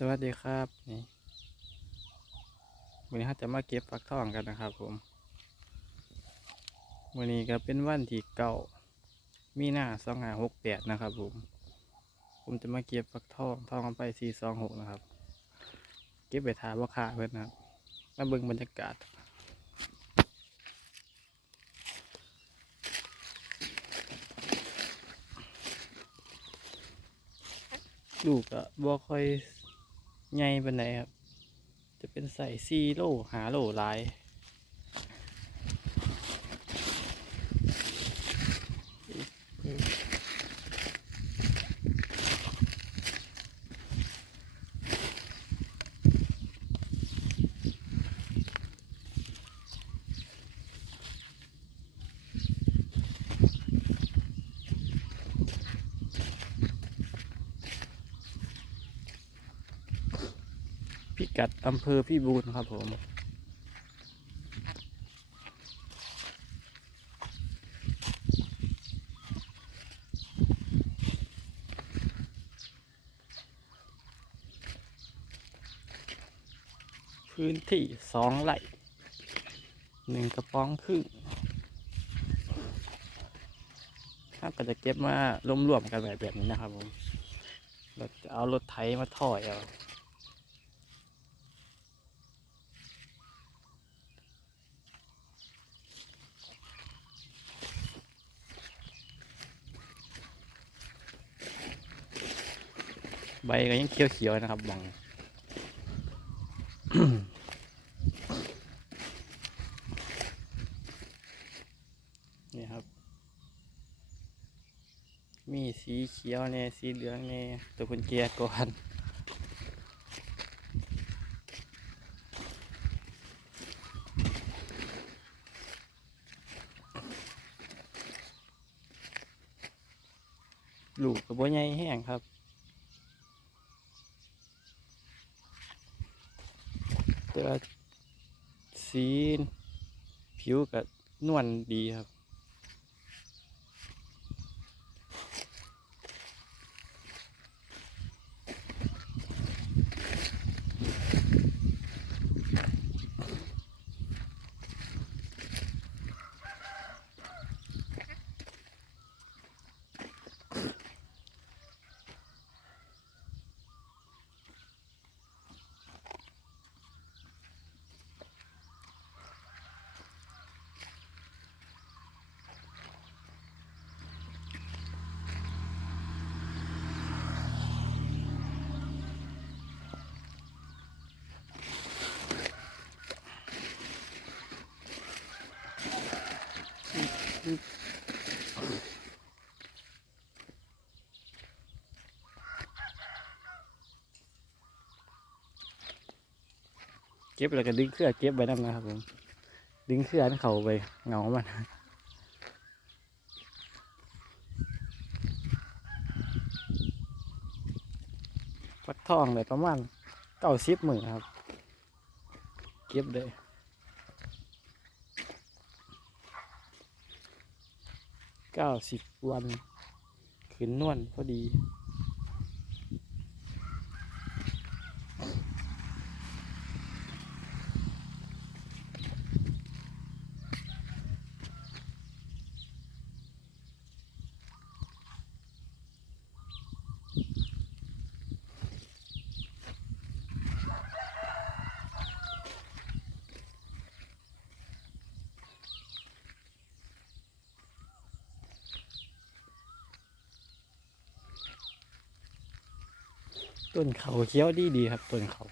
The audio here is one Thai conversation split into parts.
สวัสดีครับนี่วันนี้เราจะมาเก็บฟักทองกันนะครับผมวันนี้ก็เป็นวันที่เก้ามีหน้าสองหาหกแปดนะครับผม ผมจะมาเก็บฟักทองทองไปสี่สองหกนะครับ เก็บไปทาว่าขาเพื่อนนะครับมาเบิ่งบรรยากาศลูกก็บ่ค่อย ใหญ่ปานไหนครับ จะเป็นใส่ซีโลหาโลหลาย กัดอำเภอพี่บูนครับผมพื้นที่สองไร่หนึ่งกระป๋องครึ่งถ้าก็จะเก็บมารวมๆกันแบบแบบนี้นะครับผม เราจะเอารถไถมาถอยเอา ใบก็ยังเขียวๆนะครับบังนี่ครับ มีสีเขียวเนี่ยสีเหลืองเนี่ยตัวคุณเกียร์ก่อนลูกกับบัวใหญ่แห้งครับ ตัว สีผิวกับนวลดีครับ เก็บแล้วก็ดึงเครือเก็บไว้นั่นนะครับผม ดึงเครือให้เขาไปเหงามันฟักทองเลยประมาณเก้าสิบหมื่นครับ เก็บเลย เก้าสิบวันขึ้นนวลพอดี ต้นเขาเขี้ยวดีดีๆครับต้นเขา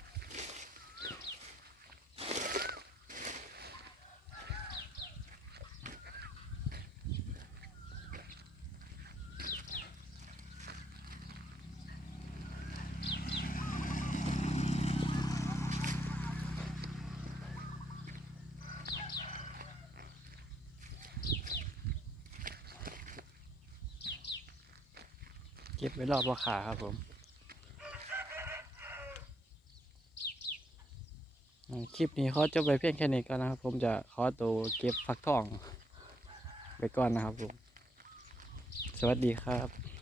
เก็บไว้รอบราคาครับผม อืม คลิปนี้เขาจะไปเพียงแค่นี้ก่อนนะครับ ผมจะขอตัวเก็บฟักทอง ไปก่อนนะครับผม สวัสดีครับ